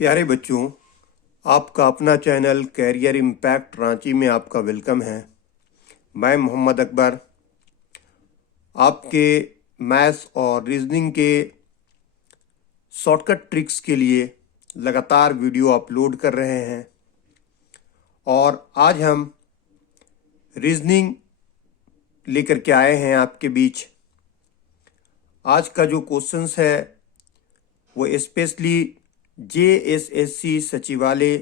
प्यारे बच्चों, आपका अपना चैनल कैरियर इम्पैक्ट रांची में आपका वेलकम है। मैं मोहम्मद अकबर आपके मैथ्स और रीजनिंग के शॉर्टकट ट्रिक्स के लिए लगातार वीडियो अपलोड कर रहे हैं। और आज हम रीजनिंग लेकर के आए हैं आपके बीच। आज का जो क्वेश्चंस है वो स्पेशली JSSC सचिवालय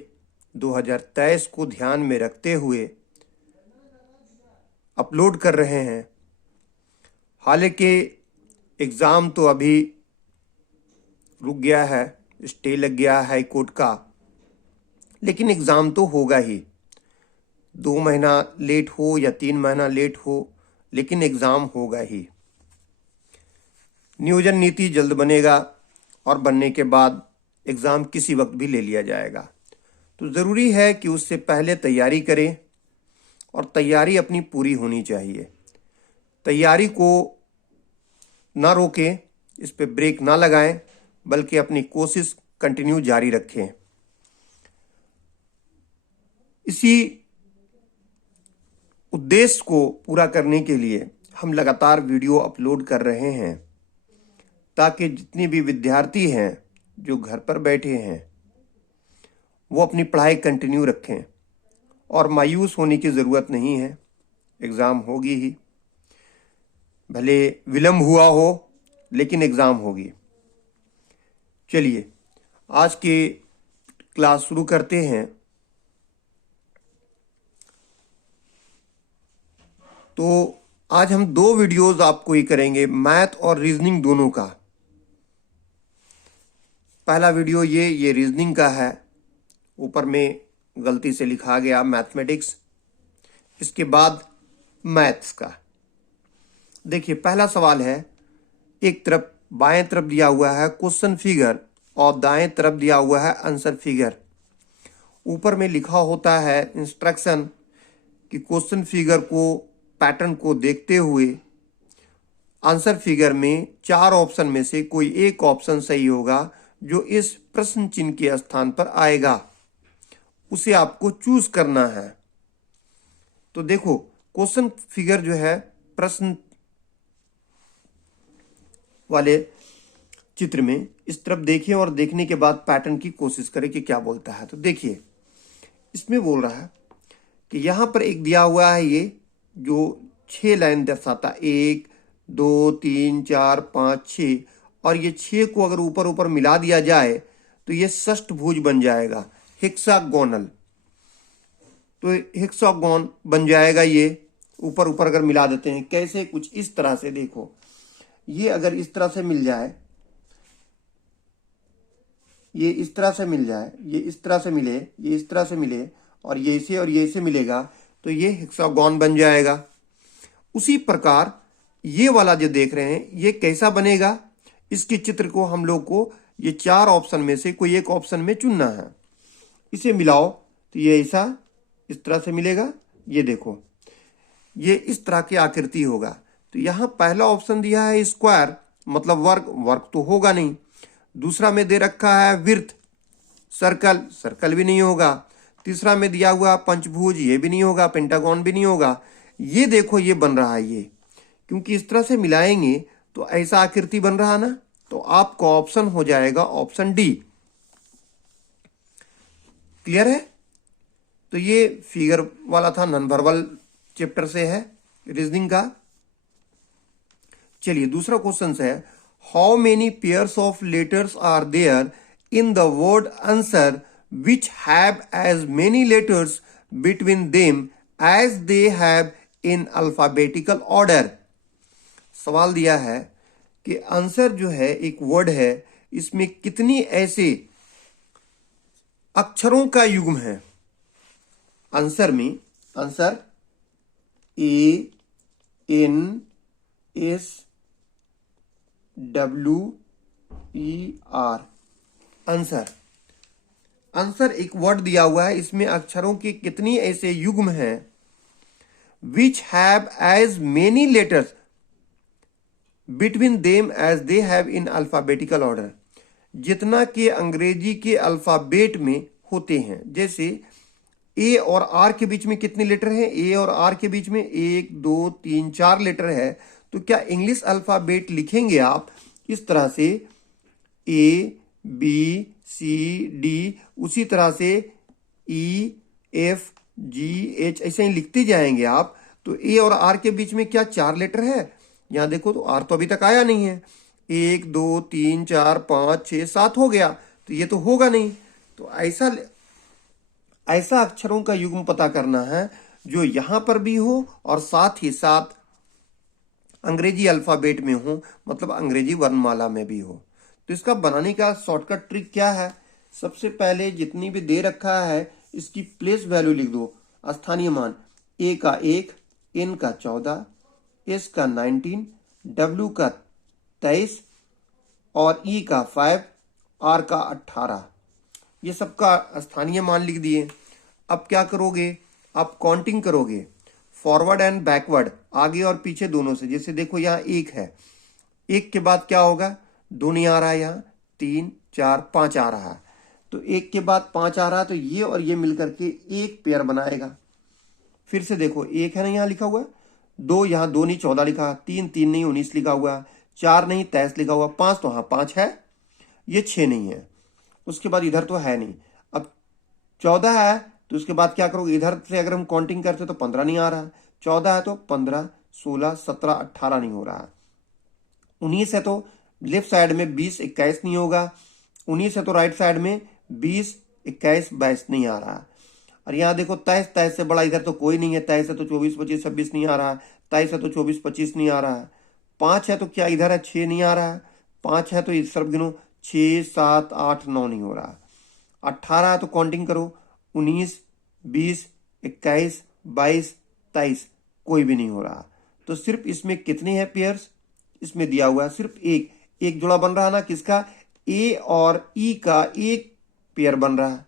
2023 को ध्यान में रखते हुए अपलोड कर रहे हैं। हालांकि एग्ज़ाम तो अभी रुक गया है, स्टे लग गया है हाई कोर्ट का, लेकिन एग्ज़ाम तो होगा ही। 2 महीना लेट हो या 3 महीना लेट हो, लेकिन एग्ज़ाम होगा ही। नियोजन नीति जल्द बनेगा और बनने के बाद एग्ज़ाम किसी वक्त भी ले लिया जाएगा। तो ज़रूरी है कि उससे पहले तैयारी करें और तैयारी अपनी पूरी होनी चाहिए। तैयारी को ना रोकें, इस पे ब्रेक ना लगाएं, बल्कि अपनी कोशिश कंटिन्यू जारी रखें। इसी उद्देश्य को पूरा करने के लिए हम लगातार वीडियो अपलोड कर रहे हैं, ताकि जितने भी विद्यार्थी हैं जो घर पर बैठे हैं वो अपनी पढ़ाई कंटिन्यू रखें और मायूस होने की ज़रूरत नहीं है। एग्ज़ाम होगी ही, भले विलम्ब हुआ हो, लेकिन एग्ज़ाम होगी। चलिए आज की क्लास शुरू करते हैं। तो आज हम 2 वीडियोस आपको ही करेंगे, मैथ और रीजनिंग दोनों का। पहला वीडियो ये रीजनिंग का है, ऊपर में गलती से लिखा गया मैथमेटिक्स। इसके बाद मैथ्स का। देखिए पहला सवाल है, एक तरफ बाएं तरफ दिया हुआ है क्वेश्चन फिगर और दाएं तरफ दिया हुआ है आंसर फिगर। ऊपर में लिखा होता है इंस्ट्रक्शन कि क्वेश्चन फिगर को पैटर्न को देखते हुए आंसर फिगर में 4 ऑप्शन में से कोई एक ऑप्शन सही होगा जो इस प्रश्न चिन्ह के स्थान पर आएगा, उसे आपको चूज करना है। तो देखो क्वेश्चन फिगर जो है प्रश्न वाले चित्र में, इस तरफ देखिए और देखने के बाद पैटर्न की कोशिश करें कि क्या बोलता है। तो देखिए इसमें बोल रहा है कि यहां पर एक दिया हुआ है ये जो 6 लाइन दर्शाता, 1 2 3 4 5 6, और ये 6 को अगर ऊपर ऊपर मिला दिया जाए तो ये षष्ठभुज बन जाएगा, हेक्सागोनल। तो हेक्सागोन बन जाएगा ये ऊपर ऊपर अगर मिला देते हैं। कैसे? कुछ इस तरह से देखो, ये अगर इस तरह से मिल जाए, ये इस तरह से मिल जाए, ये इस तरह से मिले, ये इस तरह से मिले, और ये इसे मिलेगा, तो ये हेक्सागोन बन जाएगा। उसी प्रकार ये वाला जो देख रहे हैं ये कैसा बनेगा, इसके चित्र को हम लोग को ये 4 ऑप्शन में से कोई एक ऑप्शन में चुनना है। इसे मिलाओ तो ये ऐसा इस तरह से मिलेगा। ये देखो ये इस तरह की आकृति होगा। तो यहाँ पहला ऑप्शन दिया है स्क्वायर, मतलब वर्ग तो होगा नहीं। दूसरा में दे रखा है विर्थ, सर्कल भी नहीं होगा। तीसरा में दिया हुआ पंचभुज, ये भी नहीं होगा, पेंटागन भी नहीं होगा। ये देखो ये बन रहा है ये, क्योंकि इस तरह से मिलाएंगे तो ऐसा आकृति बन रहा ना, तो आपका ऑप्शन हो जाएगा ऑप्शन डी। क्लियर है? तो ये फिगर वाला था, नॉन वर्बल चैप्टर से है रीजनिंग का। चलिए दूसरा क्वेश्चन है, how many pairs of letters are there in the word answer which have as many letters between them as they have in alphabetical order। सवाल दिया है कि आंसर जो है एक वर्ड है, इसमें कितनी ऐसे अक्षरों का युग्म है। आंसर में आंसर ANSWER, आंसर एक वर्ड दिया हुआ है, इसमें अक्षरों के कितनी ऐसे युग्म हैं which have as many letters between them as they have in alphabetical order, जितना कि अंग्रेजी के अल्फाबेट में होते हैं। जैसे ए और आर के बीच में कितने लेटर हैं? ए और आर के बीच में 1 2 3 4 लेटर है। तो क्या इंग्लिश अल्फाबेट लिखेंगे आप इस तरह से ए बी सी डी, उसी तरह से ई एफ जी एच, ऐसे ही लिखते जाएंगे आप। तो ए और आर के बीच में क्या 4 लेटर है? यहां देखो तो आर तो अभी तक आया नहीं है। 1 2 3 4 5 6 7 हो गया, तो ये तो होगा नहीं। तो ऐसा अक्षरों का युग्म पता करना है जो यहां पर भी हो और साथ ही साथ अंग्रेजी अल्फाबेट में हो, मतलब अंग्रेजी वर्णमाला में भी हो। तो इसका बनाने का शॉर्टकट ट्रिक क्या है? सबसे पहले जितनी भी दे रखा है इसकी प्लेस वैल्यू लिख दो, स्थानीय मान। ए का 1, एन का 14, एस का 19, डब्ल्यू का 23 और ई का 5, आर का 18। ये सबका स्थानीय मान लिख दिए। अब क्या करोगे? आप काउंटिंग करोगे फॉरवर्ड एंड बैकवर्ड, आगे और पीछे दोनों से। जैसे देखो यहाँ 1 है, 1 के बाद क्या होगा? 2 नहीं आ रहा है, यहाँ 3 4 5 आ रहा है। तो 1 के बाद 5 आ रहा है, तो ये और ये मिलकर के एक पेयर बनाएगा। फिर से देखो 1 है ना यहाँ लिखा हुआ, 2 यहाँ 2 नहीं 14 लिखा, 3 3 नहीं 19 लिखा हुआ, 4 नहीं 23 लिखा हुआ, 5 तो हाँ 5 है, ये 6 नहीं है। उसके बाद इधर तो है नहीं। अब 14 है तो उसके बाद क्या करोगे? इधर से अगर हम काउंटिंग करते तो 15 नहीं आ रहा, 14 है तो 15 16 17 18 नहीं हो रहा, 19 है तो लेफ्ट साइड में 20 21 नहीं होगा, 19 है तो राइट साइड में 20 21 22 नहीं आ रहा। और यहाँ देखो 23, 23 से बड़ा इधर तो कोई नहीं है, 23 है तो 24 25 26 नहीं आ रहा, 23 है तो 24 25 नहीं आ रहा है, 5 है तो क्या इधर है 6 नहीं आ रहा है, 5 है तो इस तरफ गिनो 6 7 8 9 नहीं हो रहा, 18 है तो काउंटिंग करो 19 20 21 22 23, कोई भी नहीं हो रहा। तो सिर्फ इसमें कितने हैं पेयर्स? इसमें दिया हुआ है सिर्फ एक जोड़ा बन रहा है ना, किसका? ए और ई का एक पेयर बन रहा है।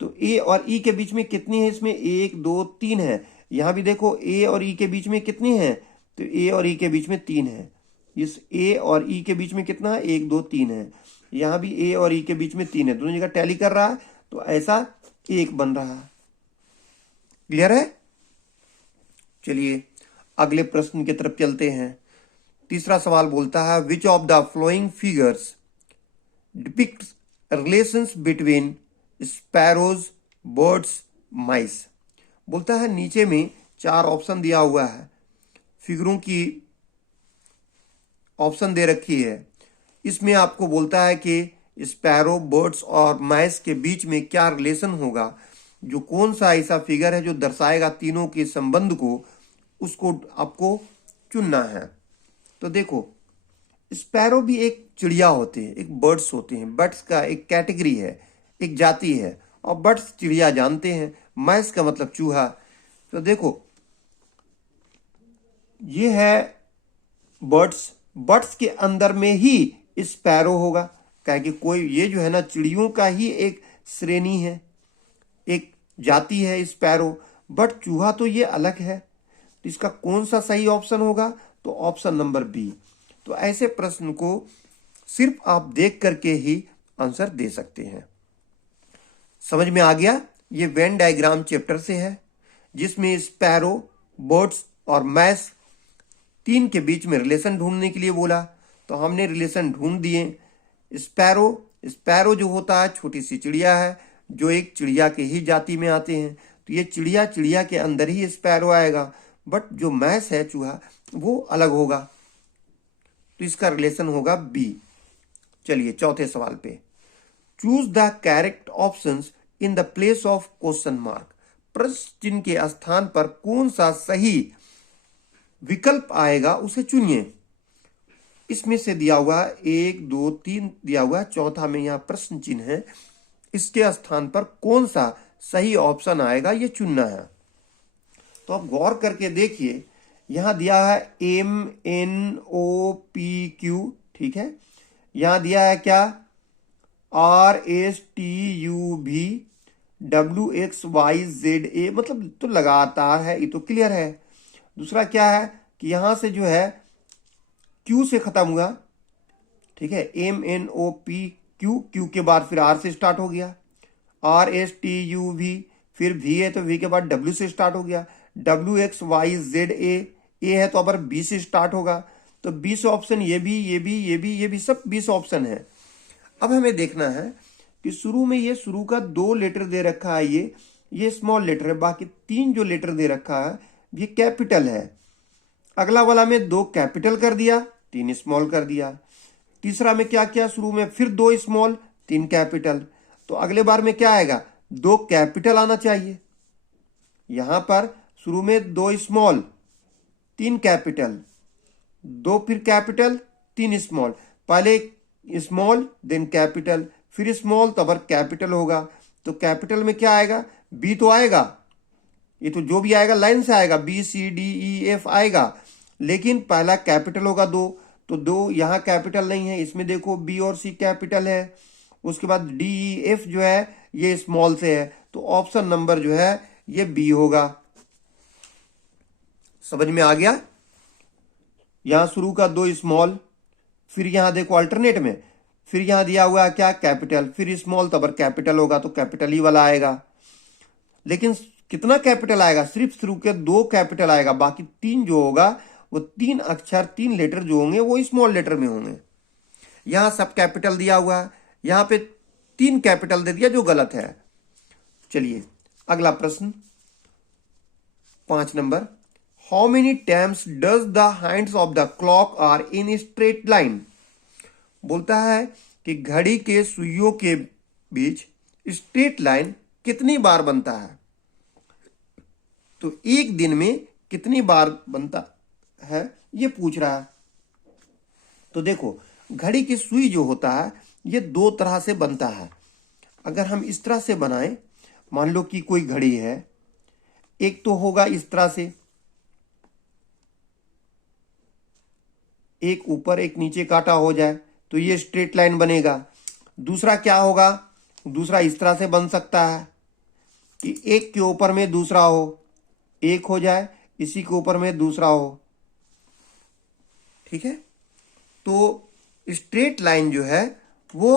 तो ए और ई के बीच में कितनी है? इसमें 1 2 3 है। यहां भी देखो ए और ई के बीच में कितनी है? तो ए और ई के बीच में 3 है। इस ए और ई के बीच में कितना है? 1 2 3 है। यहां भी ए और ई के बीच में 3 है, दोनों जगह टैली कर रहा है, तो ऐसा एक बन रहा है। क्लियर है? चलिए अगले प्रश्न की तरफ चलते हैं। तीसरा सवाल बोलता है which of the flowing figures depicts relations between sparrows birds mice. बोलता है नीचे में 4 ऑप्शन दिया हुआ है, फिगरों की ऑप्शन दे रखी है। इसमें आपको बोलता है कि स्पैरो बर्ड्स और माइस के बीच में क्या रिलेशन होगा, जो कौन सा ऐसा फिगर है जो दर्शाएगा तीनों के संबंध को, उसको आपको चुनना है। तो देखो स्पैरो भी एक चिड़िया होते हैं, एक बर्ड्स होते हैं, बर्ड्स का एक कैटेगरी है, एक जाति है, और बर्ड्स चिड़िया जानते हैं, माइस का मतलब चूहा। तो देखो ये है बर्ड्स, बर्ड्स के अंदर में ही स्पैरो होगा, क्या कि कोई ये जो है ना चिड़ियों का ही एक श्रेणी है, एक जाति है स्पैरो, बट चूहा तो ये अलग है। तो इसका कौन सा सही ऑप्शन होगा? तो ऑप्शन नंबर बी। तो ऐसे प्रश्न को सिर्फ आप देख करके ही आंसर दे सकते हैं। समझ में आ गया? ये वेन डायग्राम चैप्टर से है, जिसमें स्पैरो बर्ड्स और मैस 3 के बीच में रिलेशन ढूंढने के लिए बोला, तो हमने रिलेशन ढूंढ दिए। स्पैरो जो होता है छोटी सी चिड़िया है, जो एक चिड़िया के ही जाति में आते हैं, तो ये चिड़िया के अंदर ही स्पैरो आएगा, बट जो मैस है चूहा वो अलग होगा, तो इसका रिलेशन होगा बी। चलिए चौथे सवाल पे, choose the correct options in the place of question mark. प्रश्न चिन्ह के स्थान पर कौन सा सही विकल्प आएगा उसे चुनिए। इसमें से दिया हुआ 1 2 3 दिया हुआ, चौथा में यहां प्रश्न चिन्ह है, इसके स्थान पर कौन सा सही ऑप्शन आएगा ये चुनना है। तो आप गौर करके देखिए, यहां दिया है MNOPQ, ठीक है। यहां दिया है क्या? RSTUVWXYZA, मतलब तो लगातार है, ये तो क्लियर है। दूसरा क्या है कि यहां से जो है Q से खत्म हुआ, ठीक है, MNOPQ क्यू, क्यू के बाद फिर आर से स्टार्ट हो गया, R S T U V, फिर वी है तो वी के बाद डब्ल्यू से स्टार्ट हो गया, W X Y Z A है तो अब बी से स्टार्ट होगा। तो 20 ऑप्शन, ये भी ये भी ये भी ये भी सब 20 ऑप्शन है। अब हमें देखना है कि शुरू में ये शुरू का 2 लेटर दे रखा है, ये स्मॉल लेटर है, बाकी 3 जो लेटर दे रखा है ये कैपिटल है। अगला वाला में 2 कैपिटल कर दिया, 3 स्मॉल कर दिया। तीसरा में क्या किया, शुरू में फिर 2 स्मॉल 3 कैपिटल। तो अगले बार में क्या आएगा, 2 कैपिटल आना चाहिए। यहां पर शुरू में 2 स्मॉल 3 कैपिटल, 2 फिर कैपिटल 3 स्मॉल, पहले स्मॉल देन कैपिटल फिर स्मॉल तब कैपिटल होगा। तो कैपिटल में क्या आएगा, बी तो आएगा, ये तो जो भी आएगा लाइन से आएगा, B C D E F आएगा, लेकिन पहला कैपिटल होगा 2, तो 2 यहां कैपिटल नहीं है, इसमें देखो बी और सी कैपिटल है। उसके बाद डी ई एफ जो है ये स्मॉल से है, तो ऑप्शन नंबर जो है ये बी होगा। समझ में आ गया। यहां शुरू का 2 स्मॉल, फिर यहां देखो अल्टरनेट में, फिर यहां दिया हुआ है क्या, कैपिटल, फिर स्मॉल तब कैपिटल होगा, तो कैपिटल ही वाला आएगा। लेकिन कितना कैपिटल आएगा, सिर्फ शुरू के 2 कैपिटल आएगा, बाकी 3 जो होगा वो 3 अक्षर 3 लेटर जो होंगे वो स्मॉल लेटर में होंगे। यहां सब कैपिटल दिया हुआ है, यहां पे 3 कैपिटल दे दिया जो गलत है। चलिए अगला प्रश्न 5 number, how many times does the hands of the clock are in straight line. बोलता है कि घड़ी के सुइयों के बीच स्ट्रेट लाइन कितनी बार बनता है। तो एक दिन में कितनी बार बनता है ये पूछ रहा है। तो देखो घड़ी की सुई जो होता है ये 2 तरह से बनता है। अगर हम इस तरह से बनाएं, मान लो कि कोई घड़ी है, एक तो होगा इस तरह से, एक ऊपर एक नीचे काटा हो जाए तो ये स्ट्रेट लाइन बनेगा। दूसरा क्या होगा, दूसरा इस तरह से बन सकता है कि एक के ऊपर में दूसरा हो, एक हो जाए, इसी के ऊपर में दूसरा हो। ठीक है, तो स्ट्रेट लाइन जो है वो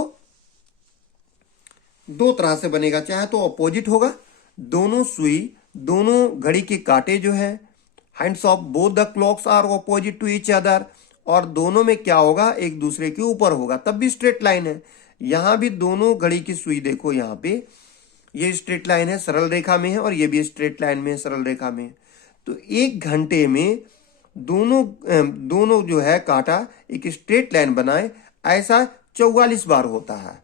2 तरह से बनेगा, चाहे तो अपोजिट होगा, दोनों सुई दोनों घड़ी के कांटे जो है, hands of both the clocks are opposite to each other, और दोनों में क्या होगा, एक दूसरे के ऊपर होगा, तब भी स्ट्रेट लाइन है। यहां भी दोनों घड़ी की सुई देखो, यहां पे ये स्ट्रेट लाइन है, सरल रेखा में है, और ये भी स्ट्रेट लाइन में है, सरल रेखा में। तो 1 घंटे में दोनों जो है कांटा एक स्ट्रेट लाइन बनाए, ऐसा 44 बार होता है।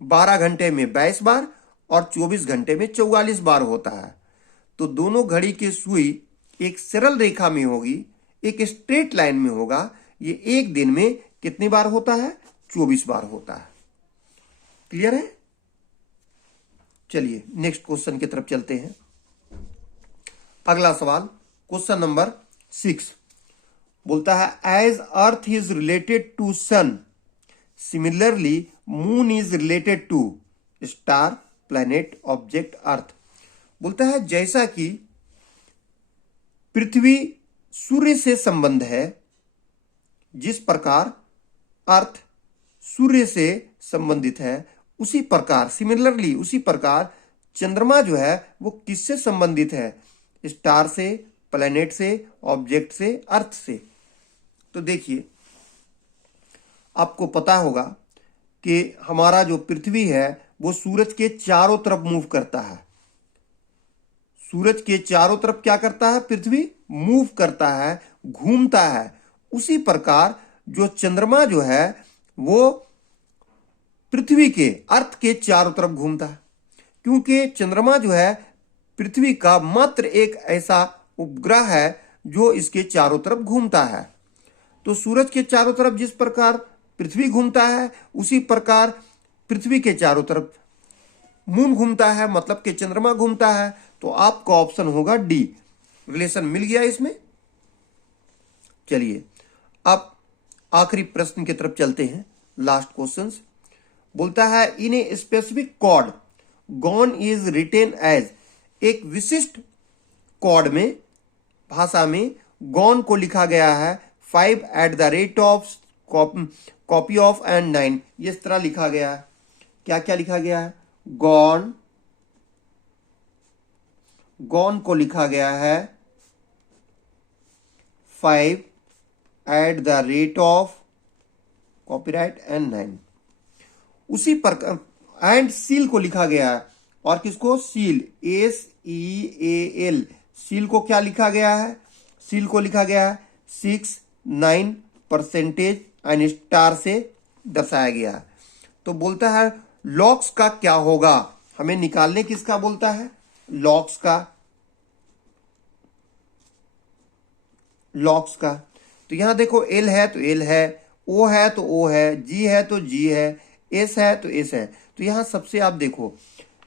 12 घंटे में 22 बार और 24 घंटे में 44 बार होता है। तो दोनों घड़ी की सुई एक सरल रेखा में होगी, एक स्ट्रेट लाइन में होगा। ये एक दिन में कितनी बार होता है, 24 बार होता है। क्लियर है। चलिए नेक्स्ट क्वेश्चन की तरफ चलते हैं। अगला सवाल क्वेश्चन नंबर 6 बोलता है, as earth is related to sun, similarly moon is related to star, planet, object, earth. बोलता है जैसा कि पृथ्वी सूर्य से संबंध है, जिस प्रकार अर्थ सूर्य से संबंधित है, उसी प्रकार सिमिलरली उसी प्रकार चंद्रमा जो है वो किससे संबंधित है, स्टार से, प्लैनेट से, ऑब्जेक्ट से, अर्थ से। तो देखिए आपको पता होगा कि हमारा जो पृथ्वी है वो सूरज के चारों तरफ मूव करता है। सूरज के चारों तरफ क्या करता है, पृथ्वी मूव करता है, घूमता है। उसी प्रकार जो चंद्रमा जो है वो पृथ्वी के, अर्थ के चारों तरफ घूमता है, क्योंकि चंद्रमा जो है पृथ्वी का मात्र एक ऐसा उपग्रह है जो इसके चारों तरफ घूमता है। तो सूरज के चारों तरफ जिस प्रकार पृथ्वी घूमता है, उसी प्रकार पृथ्वी के चारों तरफ मून घूमता है, मतलब कि चंद्रमा घूमता है। तो आपका ऑप्शन होगा डी। रिलेशन मिल गया इसमें। चलिए अब आखिरी प्रश्न की तरफ चलते हैं, लास्ट क्वेश्चन। बोलता है, in a specific code gone is written as, एक विशिष्ट कॉर्ड में, भाषा में गॉन को लिखा गया है 5 at the rate of copy of N9 ये इस तरह लिखा गया है। क्या क्या लिखा गया है? गॉन को लिखा गया है 5 at the rate of copyright N9। उसी पर एंड सील को लिखा गया है, और किसको? Seal, SEAL। सील को क्या लिखा गया है? सील को लिखा गया है 6-9% एंड स्टार से दर्शाया गया है। तो बोलता है लॉक्स का क्या होगा, हमें निकालने किसका बोलता है? लॉक्स का। तो यहां देखो L है तो L है, O है तो O है, G है तो G है, S है तो S है। तो यहां सबसे आप देखो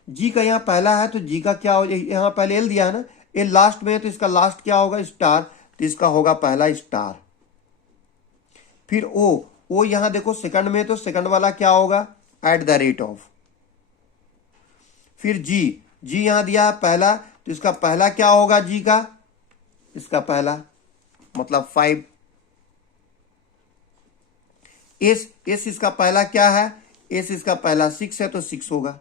G का यहाँ पहला है तो G का क्या हो जाए? यहाँ पहले L दिया है ना, L लास्ट में है तो इसका लास्ट क्या होगा? स्टार। तो इसका होगा पहला स्टार। फिर O यहां देखो सेकंड में, तो सेकंड वाला क्या होगा? At the rate of. फिर G यहां दिया है पहला, तो इसका पहला क्या होगा? G का, इसका पहला मतलब 5। S इसका पहला क्या है? S इसका पहला 6 है तो 6 होगा।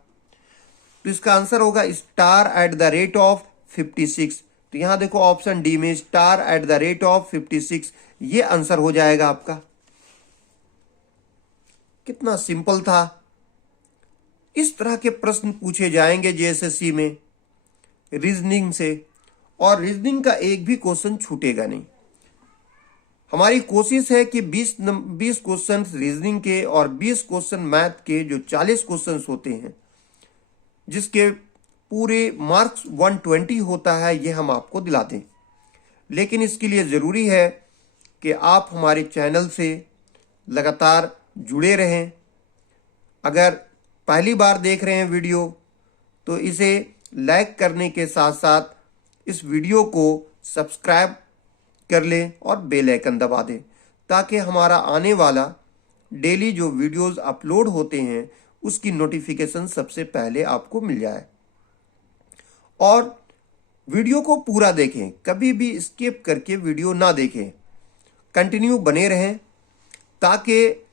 तो इसका आंसर होगा star at the rate of 56। तो यहां देखो ऑप्शन डी में star at the rate of 56 ये आंसर हो जाएगा आपका। कितना सिंपल था। इस तरह के प्रश्न पूछे जाएंगे JSSC में रीजनिंग से, और रीजनिंग का एक भी क्वेश्चन छूटेगा नहीं। हमारी कोशिश है कि 20 क्वेश्चन रीजनिंग के और 20 क्वेश्चन मैथ के, जो 40 क्वेश्चन होते हैं जिसके पूरे मार्क्स 120 होता है, ये हम आपको दिला दें। लेकिन इसके लिए ज़रूरी है कि आप हमारे चैनल से लगातार जुड़े रहें। अगर पहली बार देख रहे हैं वीडियो तो इसे लाइक करने के साथ साथ इस वीडियो को सब्सक्राइब कर लें और बेल आइकन दबा दें, ताकि हमारा आने वाला डेली जो वीडियोस अपलोड होते हैं उसकी नोटिफिकेशन सबसे पहले आपको मिल जाए। और वीडियो को पूरा देखें, कभी भी स्किप करके वीडियो ना देखें, कंटिन्यू बने रहें, ताकि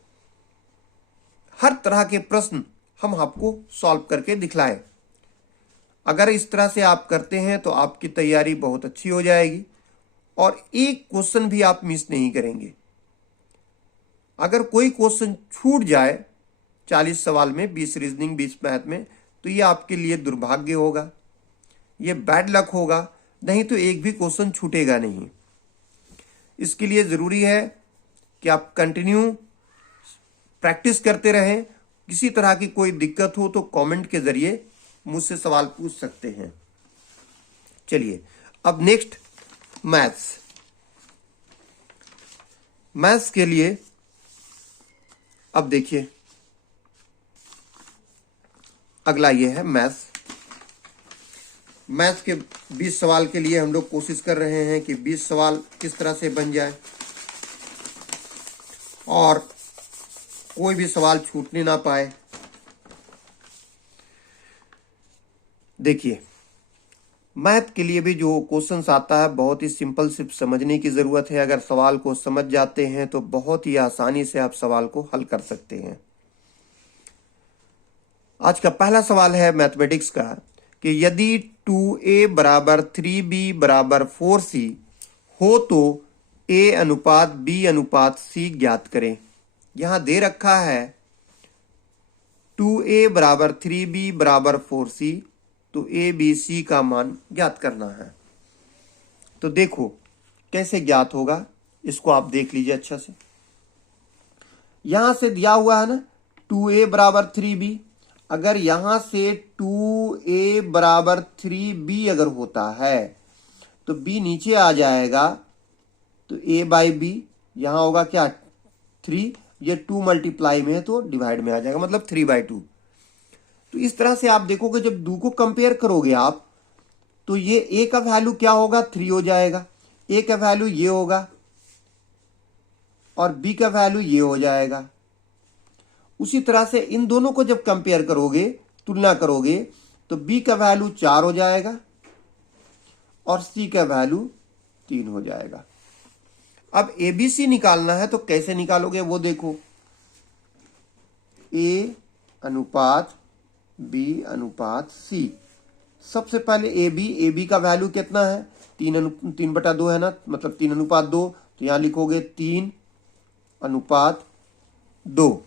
हर तरह के प्रश्न हम आपको सॉल्व करके दिखलाएं। अगर इस तरह से आप करते हैं तो आपकी तैयारी बहुत अच्छी हो जाएगी और एक क्वेश्चन भी आप मिस नहीं करेंगे। अगर कोई क्वेश्चन छूट जाए 40 सवाल में, 20 रीजनिंग 20 मैथ में, तो ये आपके लिए दुर्भाग्य होगा, ये बैड लक होगा, नहीं तो एक भी क्वेश्चन छूटेगा नहीं। इसके लिए ज़रूरी है कि आप कंटिन्यू प्रैक्टिस करते रहें। किसी तरह की कोई दिक्कत हो तो कमेंट के ज़रिए मुझसे सवाल पूछ सकते हैं। चलिए अब नेक्स्ट मैथ्स के लिए अब देखिए अगला ये है मैथ्स के 20 सवाल के लिए हम लोग कोशिश कर रहे हैं कि 20 सवाल किस तरह से बन जाए और कोई भी सवाल छूटने ना पाए। देखिए मैथ के लिए भी जो क्वेश्चंस आता है बहुत ही सिंपल, सिर्फ समझने की ज़रूरत है। अगर सवाल को समझ जाते हैं तो बहुत ही आसानी से आप सवाल को हल कर सकते हैं। आज का पहला सवाल है मैथमेटिक्स का कि यदि 2a बराबर 3b बराबर 4c हो तो a अनुपात b अनुपात c ज्ञात करें। यहां दे रखा है 2a बराबर 3b बराबर 4c, तो a b c का मान ज्ञात करना है। तो देखो कैसे ज्ञात होगा, इसको आप देख लीजिए अच्छा से। यहां से दिया हुआ है ना 2a बराबर 3b, अगर यहां से 2a बराबर 3b अगर होता है तो b नीचे आ जाएगा, तो a बाई b यहां होगा क्या 3, ये 2 मल्टीप्लाई में है तो डिवाइड में आ जाएगा, मतलब 3/2। तो इस तरह से आप देखोगे जब 2 को कंपेयर करोगे आप, तो ये a का वैल्यू क्या होगा 3 हो जाएगा, a का वैल्यू ये होगा और b का वैल्यू ये हो जाएगा। उसी तरह से इन दोनों को जब कंपेयर करोगे, तुलना करोगे, तो b का वैल्यू 4 हो जाएगा और c का वैल्यू 3 हो जाएगा। अब ABC निकालना है तो कैसे निकालोगे वो देखो। ए अनुपात बी अनुपात सी। सबसे पहले ए बी का वैल्यू कितना है, 3/2 है ना, मतलब 3:2। तो यहां लिखोगे 3:2।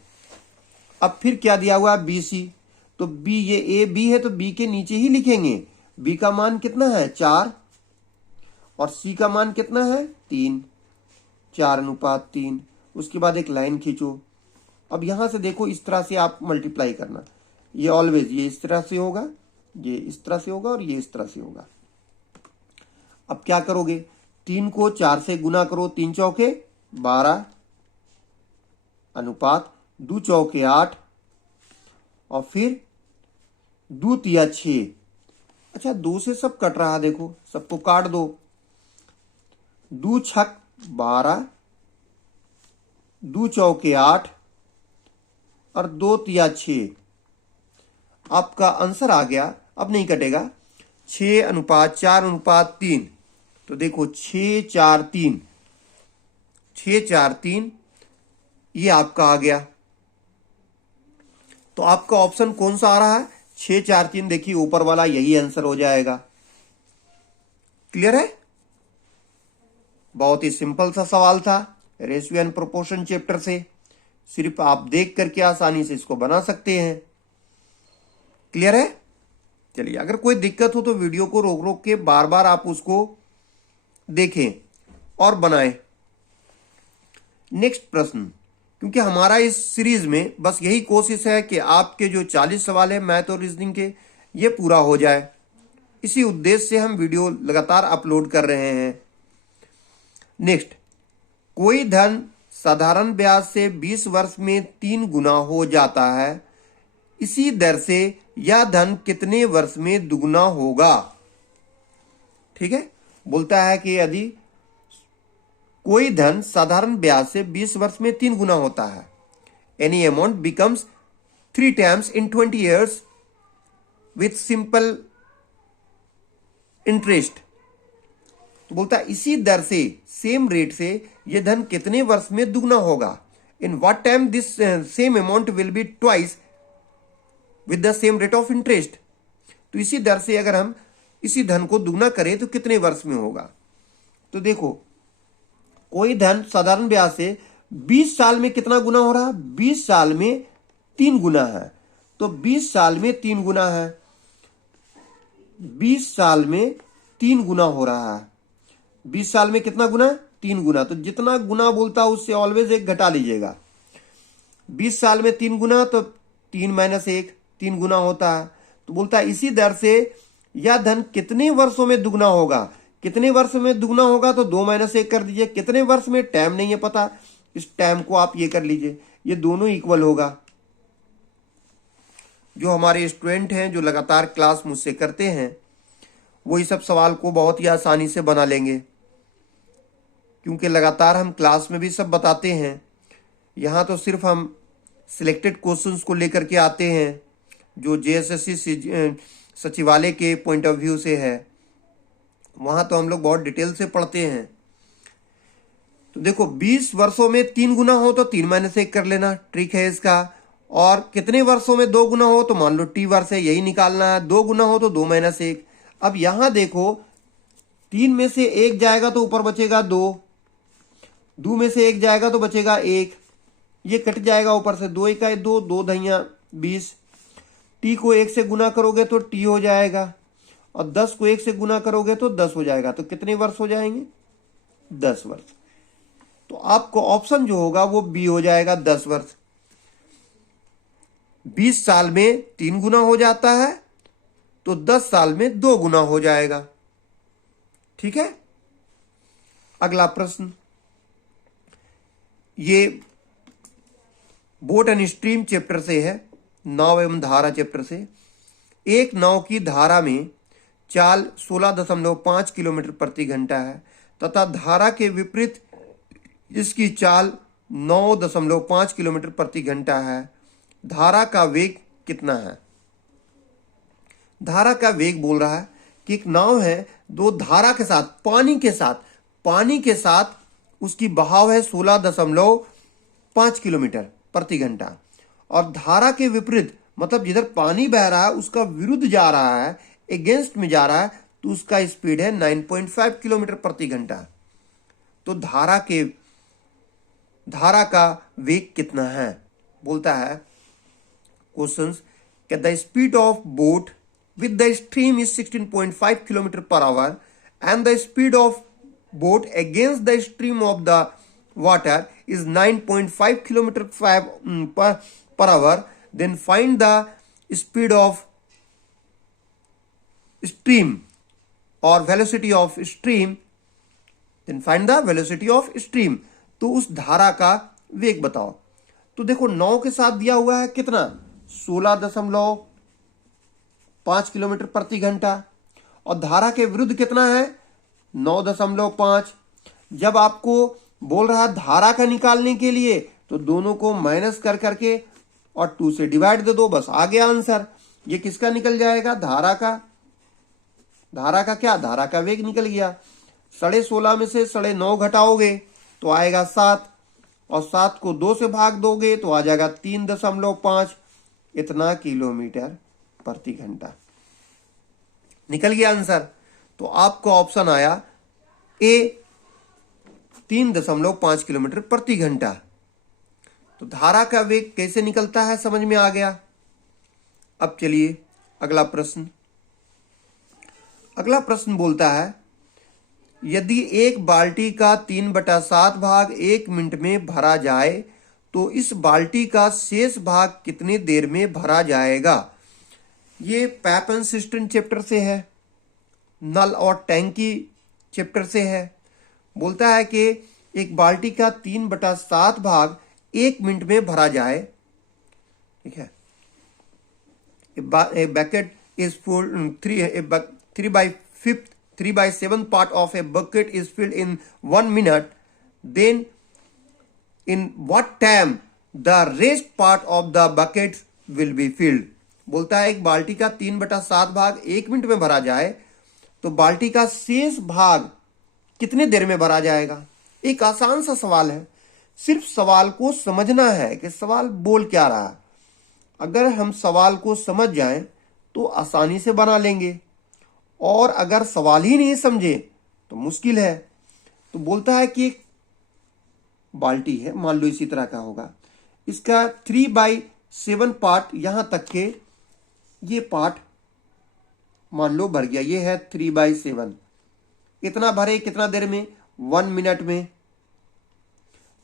अब फिर क्या दिया हुआ है, बी सी। तो बी, ये ए बी है तो बी के नीचे ही लिखेंगे। बी का मान कितना है 4 और सी का मान कितना है 3, 4:3। उसके बाद एक लाइन खींचो। अब यहां से देखो, इस तरह से आप मल्टीप्लाई करना। ये ऑलवेज ये इस तरह से होगा, ये इस तरह से होगा और ये इस तरह से होगा। अब क्या करोगे, 3 को 4 से गुना करो, 3 चौके 12 अनुपात 2 चौके 8 और फिर 2 तिया 6। अच्छा, 2 से सब कट रहा, देखो सबको काट दो। 2 छक 12, 2 चौके 8 और 2 तिया 6। आपका आंसर आ गया। अब नहीं कटेगा। 6:4:3। तो देखो 643, 643 ये आपका आ गया। तो आपका ऑप्शन कौन सा आ रहा है, 643। देखिए ऊपर वाला यही आंसर हो जाएगा। क्लियर है? बहुत ही सिंपल सा सवाल था, रेशियो एंड प्रोपोर्शन चैप्टर से। सिर्फ आप देख करके आसानी से इसको बना सकते हैं। क्लियर है? चलिए, अगर कोई दिक्कत हो तो वीडियो को रोक रोक के बार बार आप उसको देखें और बनाएं। नेक्स्ट प्रश्न, क्योंकि हमारा इस सीरीज में बस यही कोशिश है कि आपके जो 40 सवाल है मैथ और रीजनिंग के, ये पूरा हो जाए। इसी उद्देश्य से हम वीडियो लगातार अपलोड कर रहे हैं। नेक्स्ट, कोई धन साधारण ब्याज से 20 वर्ष में 3 गुना हो जाता है, इसी दर से यह धन कितने वर्ष में दुगना होगा। ठीक है, बोलता है कि यदि कोई धन साधारण ब्याज से 20 वर्ष में 3 गुना होता है, any amount becomes 3 times in 20 years with simple interest. तो बोलता है इसी दर से, सेम रेट से यह धन कितने वर्ष में दुगना होगा। इन what time this same amount will be twice with the same rate of interest. तो इसी दर से अगर हम इसी धन को दुगना करें तो कितने वर्ष में होगा। तो देखो, कोई धन साधारण ब्याज से 20 साल में कितना गुना हो रहा है, 20 साल में 3 गुना है। तो 20 साल में 3 गुना है, 20 साल में 3 गुना हो रहा है। 20 साल में कितना गुना, 3 गुना। तो जितना गुना बोलता है उससे ऑलवेज 1 घटा लीजिएगा। 20 साल में 3 गुना तो 3 - 1, 3 गुना होता है। तो बोलता है इसी दर से यह धन कितने वर्षों में दुगना होगा। कितने वर्ष में दुगना होगा तो 2 - 1 कर दीजिए। कितने वर्ष में, टाइम नहीं है पता, इस टाइम को आप ये कर लीजिए, ये दोनों इक्वल होगा। जो हमारे स्टूडेंट हैं जो लगातार क्लास मुझसे करते हैं, वो इस सब सवाल को बहुत ही आसानी से बना लेंगे, क्योंकि लगातार हम क्लास में भी सब बताते हैं। यहाँ तो सिर्फ हम सिलेक्टेड क्वेश्चंस को लेकर के आते हैं जो जेएसएससी सचिवालय के पॉइंट ऑफ व्यू से है। वहाँ तो हम लोग बहुत डिटेल से पढ़ते हैं। तो देखो, 20 वर्षों में 3 गुना हो तो 3 - 1 कर लेना, ट्रिक है इसका। और कितने वर्षों में 2 गुना हो तो मान लो टी वर्ष है, यही निकालना है। 2 गुना हो तो 2 - 1। अब यहां देखो, 3 में से 1 जाएगा तो ऊपर बचेगा 2, 2 में से 1 जाएगा तो बचेगा 1, ये कट जाएगा ऊपर से। 2 × 1 2, 2 × 20। टी को 1 से गुना करोगे तो टी हो जाएगा, और 10 को 1 से गुना करोगे तो 10 हो जाएगा। तो कितने वर्ष हो जाएंगे, 10 वर्ष। तो आपको ऑप्शन जो होगा वो बी हो जाएगा, 10 वर्ष। 20 साल में 3 गुना हो जाता है तो 10 साल में 2 गुना हो जाएगा। ठीक है, अगला प्रश्न, ये बोट एंड स्ट्रीम चैप्टर से है, नाव एवं धारा चैप्टर से। एक नाव की धारा में चाल 16.5 किलोमीटर प्रति घंटा है तथा धारा के विपरीत इसकी चाल 9.5 किलोमीटर प्रति घंटा है। धारा का वेग कितना है। धारा का वेग बोल रहा है कि एक नाव है, दो धारा के साथ, पानी के साथ उसकी बहाव है 16.5 किलोमीटर प्रति घंटा, और धारा के विपरीत मतलब जिधर पानी बह रहा है उसका विरुद्ध जा रहा है, अगेंस्ट में जा रहा है, तो उसका स्पीड है 9.5 किलोमीटर प्रति घंटा। तो धारा का वेग कितना है? बोलता है क्वेश्चंस कि the speed of boat with the stream is 16.5 kilometre per hour and the speed of boat against the stream of the water is 9.5 kilometer per hour, then find the speed of stream or velocity of stream, then find the velocity of stream। तो उस धारा का वेग बताओ। तो देखो 9 के साथ दिया हुआ है कितना, 16.5 किलोमीटर प्रति घंटा, और धारा के विरुद्ध कितना है, 9.5। जब आपको बोल रहा धारा का निकालने के लिए तो दोनों को माइनस कर करके और 2 से डिवाइड दे दो, बस आ गया आंसर। ये किसका निकल जाएगा, धारा का क्या, धारा का वेग निकल गया। 16.5 में से 9.5 घटाओगे तो आएगा 7, और 7 को 2 से भाग दोगे तो आ जाएगा 3.5, इतना किलोमीटर प्रति घंटा। निकल गया आंसर। तो आपका ऑप्शन आया ए, 3.5 किलोमीटर प्रति घंटा। तो धारा का वेग कैसे निकलता है समझ में आ गया। अब चलिए अगला प्रश्न। अगला प्रश्न बोलता है यदि एक बाल्टी का 3/7 भाग 1 मिनट में भरा जाए तो इस बाल्टी का शेष भाग कितनी देर में भरा जाएगा। ये पाइप एंड सिस्टम चैप्टर से है, नल और टैंकी चैप्टर से है। बोलता है कि एक बाल्टी का 3/7 भाग 1 मिनट में भरा जाए, ठीक है। A bucket is full, 3/7 part of a bucket is filled in 1 minute, then in what time the rest part of the bucket will be filled। बोलता है एक बाल्टी का 3/7 भाग 1 मिनट में भरा जाए तो बाल्टी का शेष भाग कितने देर में भरा जाएगा। एक आसान सा सवाल है, सिर्फ सवाल को समझना है कि सवाल बोल क्या रहा है। अगर हम सवाल को समझ जाएं तो आसानी से बना लेंगे, और अगर सवाल ही नहीं समझे तो मुश्किल है। तो बोलता है कि एक बाल्टी है, मान लो इसी तरह का होगा, इसका 3/7 पार्ट, यहां तक के ये पार्ट मान लो भर गया, ये है 3/7। इतना भरे कितना देर में, 1 मिनट में।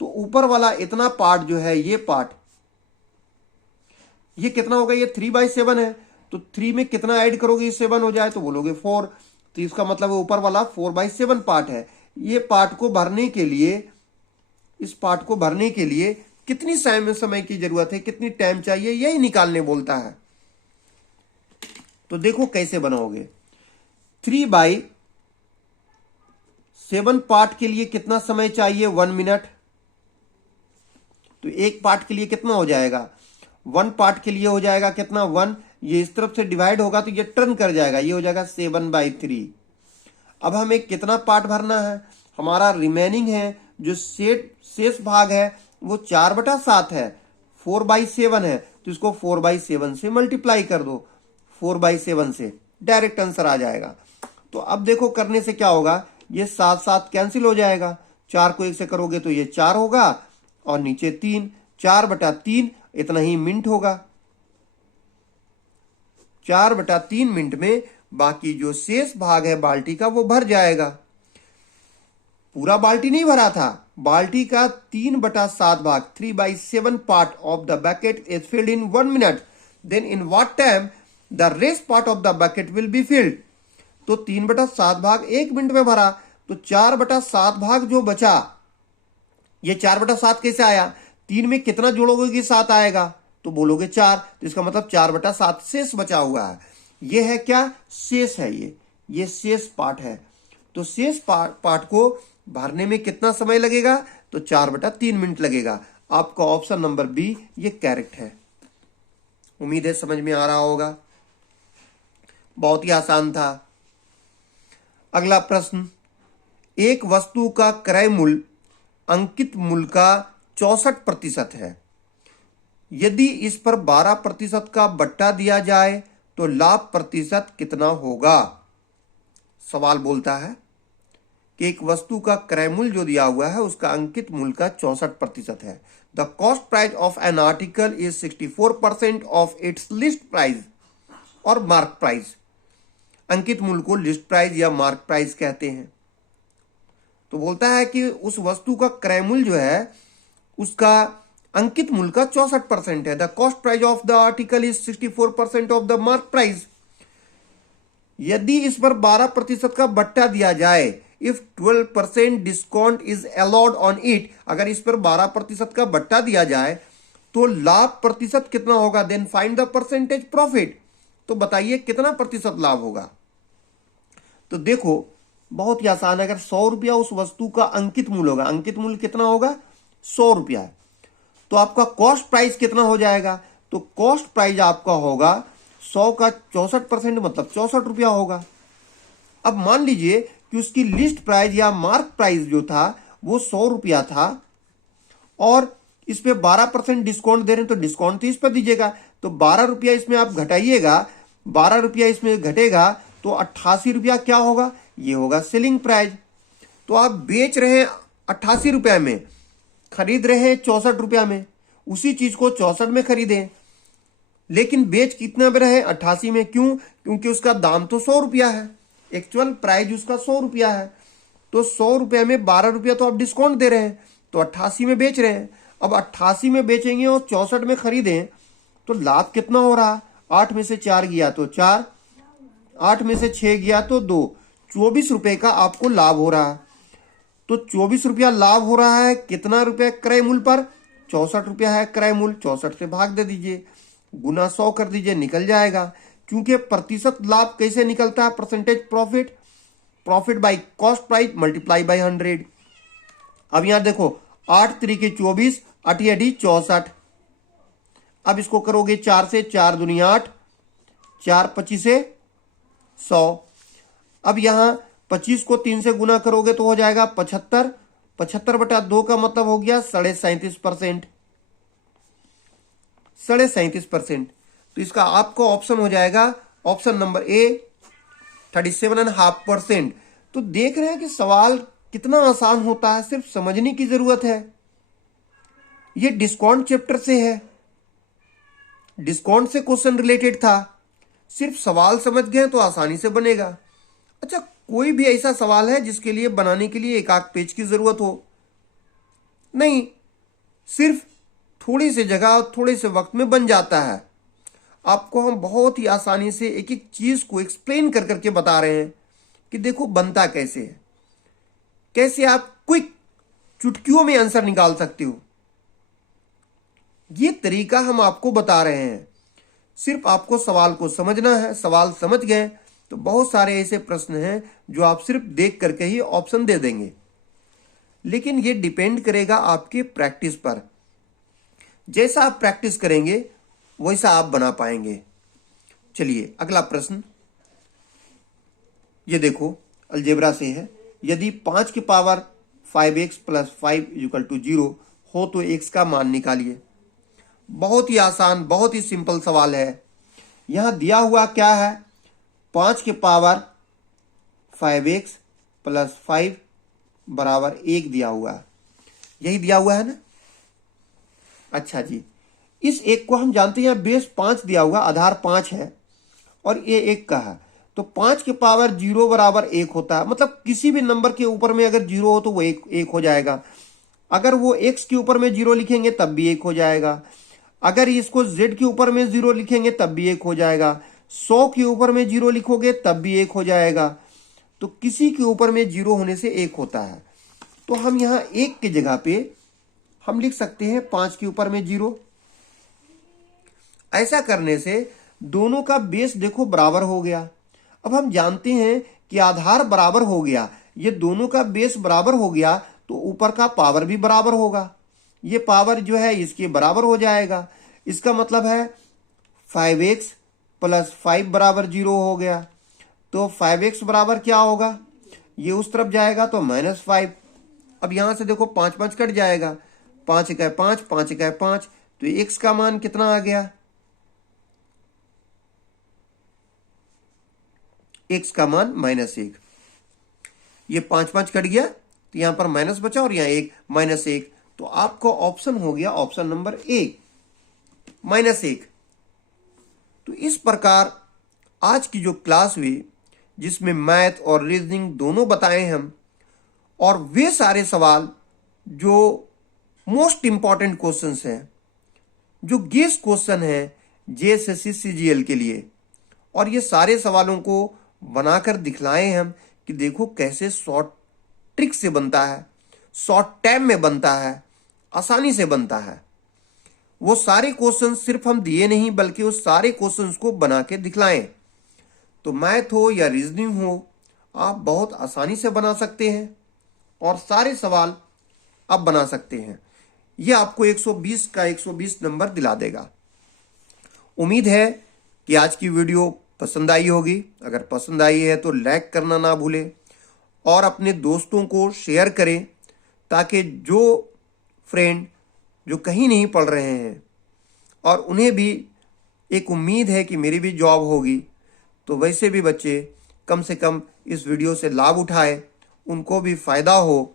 तो ऊपर वाला इतना पार्ट जो है, ये पार्ट, ये कितना होगा, ये 3/7 है। तो 3 में कितना ऐड करोगे, 7 हो जाए तो बोलोगे 4। तो इसका मतलब ऊपर वाला 4/7 पार्ट है। ये पार्ट को भरने के लिए, इस पार्ट को भरने के लिए कितनी समय की जरूरत है, कितनी टाइम चाहिए, यही निकालने बोलता है। तो देखो कैसे बनाओगे। 3/7 पार्ट के लिए कितना समय चाहिए, 1 मिनट। तो एक पार्ट के लिए कितना हो जाएगा, 1 पार्ट के लिए हो जाएगा कितना, 1। ये इस तरफ से डिवाइड होगा तो ये टर्न कर जाएगा, ये हो जाएगा 7/3। अब हमें कितना पार्ट भरना है, हमारा रिमेनिंग है जो शेष भाग है वो 4/7 है, 4/7 है। तो इसको 4/7 से मल्टीप्लाई कर दो, 4/7 से, डायरेक्ट आंसर आ जाएगा। तो अब देखो करने से क्या होगा, ये 7 कैंसिल हो जाएगा, 4 को 1 से करोगे तो ये 4 होगा, और नीचे 3, 4/3 इतना ही मिनट होगा। 4/3 मिनट में बाकी जो शेष भाग है बाल्टी का वो भर जाएगा। पूरा बाल्टी नहीं भरा था, बाल्टी का 3/7 भाग, 3/7 part of the bucket is filled in 1 minute, then in what time the rest part of the bucket will be filled. तो 3/7 भाग 1 मिनट में भरा, तो 4/7 भाग जो बचा, ये 4/7 कैसे आया, 3 में कितना जोड़ोगे कि 7 आएगा, तो बोलोगे 4। तो इसका मतलब 4/7 शेष बचा हुआ है। ये है क्या, शेष है, ये शेष पार्ट है। तो शेष पार्ट को भरने में कितना समय लगेगा, तो 4/3 मिनट लगेगा। आपका ऑप्शन नंबर बी ये करेक्ट है। उम्मीद है समझ में आ रहा होगा, बहुत ही आसान था। अगला प्रश्न, एक वस्तु का क्रय मूल्य अंकित मूल्य का 64% है, यदि इस पर 12% का बट्टा दिया जाए तो लाभ प्रतिशत कितना होगा। सवाल बोलता है कि एक वस्तु का क्रय मूल्य जो दिया हुआ है उसका अंकित मूल्य का 64% है। The cost price of an article is 64% of its list price और मार्क प्राइस। अंकित मूल्य को लिस्ट प्राइस या मार्क प्राइस कहते हैं। तो बोलता है कि उस वस्तु का क्रय मूल्य जो है उसका अंकित मूल्य का 64% है। The cost price of the article is 64% of the mark price. यदि इस पर 12% का बट्टा दिया जाए, if 12% discount is allowed on it, अगर इस पर 12% का बट्टा दिया जाए तो लाभ प्रतिशत कितना होगा। Then find the percentage profit. तो बताइए कितना प्रतिशत लाभ होगा। तो देखो बहुत ही आसान है। अगर 100 रुपया उस वस्तु का अंकित मूल्य होगा, अंकित मूल्य कितना होगा 100 रुपया है, तो आपका कॉस्ट प्राइस कितना हो जाएगा। तो कॉस्ट प्राइस आपका होगा 100 का 64% मतलब 64 रुपया होगा। अब मान लीजिए कि उसकी लिस्ट प्राइस या मार्क प्राइस जो था वो 100 रुपया था और इस पे 12% डिस्काउंट दे रहे हैं, तो डिस्काउंट तो इस पर दीजिएगा। तो 12 रुपया इसमें आप घटाइएगा, 12 रुपया इसमें घटेगा तो 88 रुपया क्या होगा, ये होगा सेलिंग प्राइस। तो आप बेच रहे हैं 88 रुपया में, खरीद रहे हैं 64 रुपया में। उसी चीज को 64 में खरीदें लेकिन बेच कितना में रहे 88 में। क्यों? क्योंकि उसका दाम तो 100 रुपया है, एक्चुअल प्राइस उसका 100 रुपया है। तो 100 रुपया में 12 रुपया तो आप डिस्काउंट दे रहे हैं, तो 88 में बेच रहे हैं। अब 88 में बेचेंगे और 64 में खरीदें तो लाभ कितना हो रहा। 8 में से 4 गया तो 4, 8 में से 6 गया तो 2, 24 रुपए का आपको लाभ हो रहा है। तो 24 रुपया लाभ हो रहा है। कितना रुपया क्रय मूल्य पर, 64 रुपया है क्रय मूल्य। 64 से भाग दे दीजिए, गुना 100 कर दीजिए, निकल जाएगा। क्योंकि प्रतिशत लाभ कैसे निकलता है, percentage profit, profit by cost price multiply by 100। अब यहां देखो 8 तरीके 24, 8 64। अब इसको करोगे 4 से, 4 दूनी 8, 4 25 से 100। अब यहां 25 को 3 से गुना करोगे तो हो जाएगा 75। 75/2 का मतलब हो गया 37.5%। 37.5%। तो इसका आपको ऑप्शन हो जाएगा ऑप्शन नंबर ए 37.5%। तो देख रहे हैं कि सवाल कितना आसान होता है, सिर्फ समझने की जरूरत है। ये डिस्काउंट चैप्टर से है, डिस्काउंट से क्वेश्चन रिलेटेड था। सिर्फ सवाल समझ गए तो आसानी से बनेगा। अच्छा, कोई भी ऐसा सवाल है जिसके लिए बनाने के लिए एक आध पेज की जरूरत हो? नहीं, सिर्फ थोड़ी सी जगह थोड़े से वक्त में बन जाता है। आपको हम बहुत ही आसानी से एक एक चीज को एक्सप्लेन कर करके बता रहे हैं कि देखो बनता कैसे है, कैसे आप क्विक चुटकियों में आंसर निकाल सकते हो। ये तरीका हम आपको बता रहे हैं। सिर्फ आपको सवाल को समझना है। सवाल समझ गए तो बहुत सारे ऐसे प्रश्न हैं जो आप सिर्फ देख करके ही ऑप्शन दे देंगे, लेकिन ये डिपेंड करेगा आपके प्रैक्टिस पर। जैसा आप प्रैक्टिस करेंगे वैसा आप बना पाएंगे। चलिए अगला प्रश्न, ये देखो अलजेब्रा से है। यदि 5 की पावर 5x + 5 = 0 हो तो x का मान निकालिए। बहुत ही आसान, बहुत ही सिंपल सवाल है। यहां दिया हुआ क्या है, 5 की पावर 5x + 5 = 1 दिया हुआ है। यही दिया हुआ है ना। अच्छा जी, इस एक को हम जानते हैं बेस 5 दिया हुआ, आधार 5 है और ये 1 का है। तो 5 की पावर 0 = 1 होता है। मतलब किसी भी नंबर के ऊपर में अगर 0 हो तो वो 1 हो जाएगा। अगर वो x के ऊपर में 0 लिखेंगे तब भी 1 हो जाएगा। अगर इसको z के ऊपर में 0 लिखेंगे तब भी 1 हो जाएगा। 100 के ऊपर में 0 लिखोगे तब भी 1 हो जाएगा। तो किसी के ऊपर में 0 होने से 1 होता है। तो हम यहाँ 1 की जगह पे हम लिख सकते हैं 5 के ऊपर में 0। ऐसा करने से दोनों का बेस देखो बराबर हो गया। अब हम जानते हैं कि आधार बराबर हो गया, ये दोनों का बेस बराबर हो गया तो ऊपर का पावर भी बराबर होगा। ये पावर जो है इसके बराबर हो जाएगा। इसका मतलब है 5x + 5 = 0 हो गया। तो 5x बराबर क्या होगा, ये उस तरफ जाएगा तो -5। अब यहां से देखो 5 5 कट जाएगा, 5 × 5, 5 × 5, तो x का मान कितना आ गया, x का मान -1। ये 5 5 कट गया तो यहां पर माइनस बचा और यहां -1, तो आपको ऑप्शन हो गया ऑप्शन नंबर ए, -1। तो इस प्रकार आज की जो क्लास हुई, जिसमें मैथ और रीजनिंग दोनों बताए हम, और वे सारे सवाल जो मोस्ट इंपॉर्टेंट क्वेश्चंस हैं, जो गेस क्वेश्चन है जेएसएससी सीजीएल के लिए, और ये सारे सवालों को बनाकर दिखलाए हम कि देखो कैसे शॉर्ट ट्रिक से बनता है, शॉर्ट टाइम में बनता है, आसानी से बनता है। वो सारे क्वेश्चन सिर्फ हम दिए नहीं, बल्कि उस सारे क्वेश्चंस को बना के दिखलाएं। तो मैथ हो या रीजनिंग हो, आप बहुत आसानी से बना सकते हैं और सारे सवाल आप बना सकते हैं। यह आपको 120 का 120 नंबर दिला देगा। उम्मीद है कि आज की वीडियो पसंद आई होगी। अगर पसंद आई है तो लाइक करना ना भूलें और अपने दोस्तों को शेयर करें, ताकि जो फ्रेंड जो कहीं नहीं पढ़ रहे हैं और उन्हें भी एक उम्मीद है कि मेरी भी जॉब होगी, तो वैसे भी बच्चे कम से कम इस वीडियो से लाभ उठाए, उनको भी फ़ायदा हो।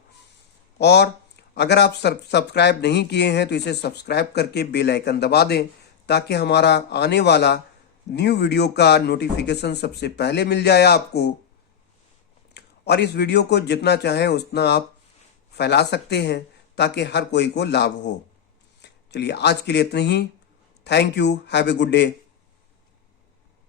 और अगर आप सब्सक्राइब नहीं किए हैं तो इसे सब्सक्राइब करके बेल आइकन दबा दें, ताकि हमारा आने वाला न्यू वीडियो का नोटिफिकेशन सबसे पहले मिल जाए आपको। और इस वीडियो को जितना चाहें उतना आप फैला सकते हैं, ताकि हर कोई को लाभ हो। चलिए आज के लिए इतना ही। Thank you, have a good day.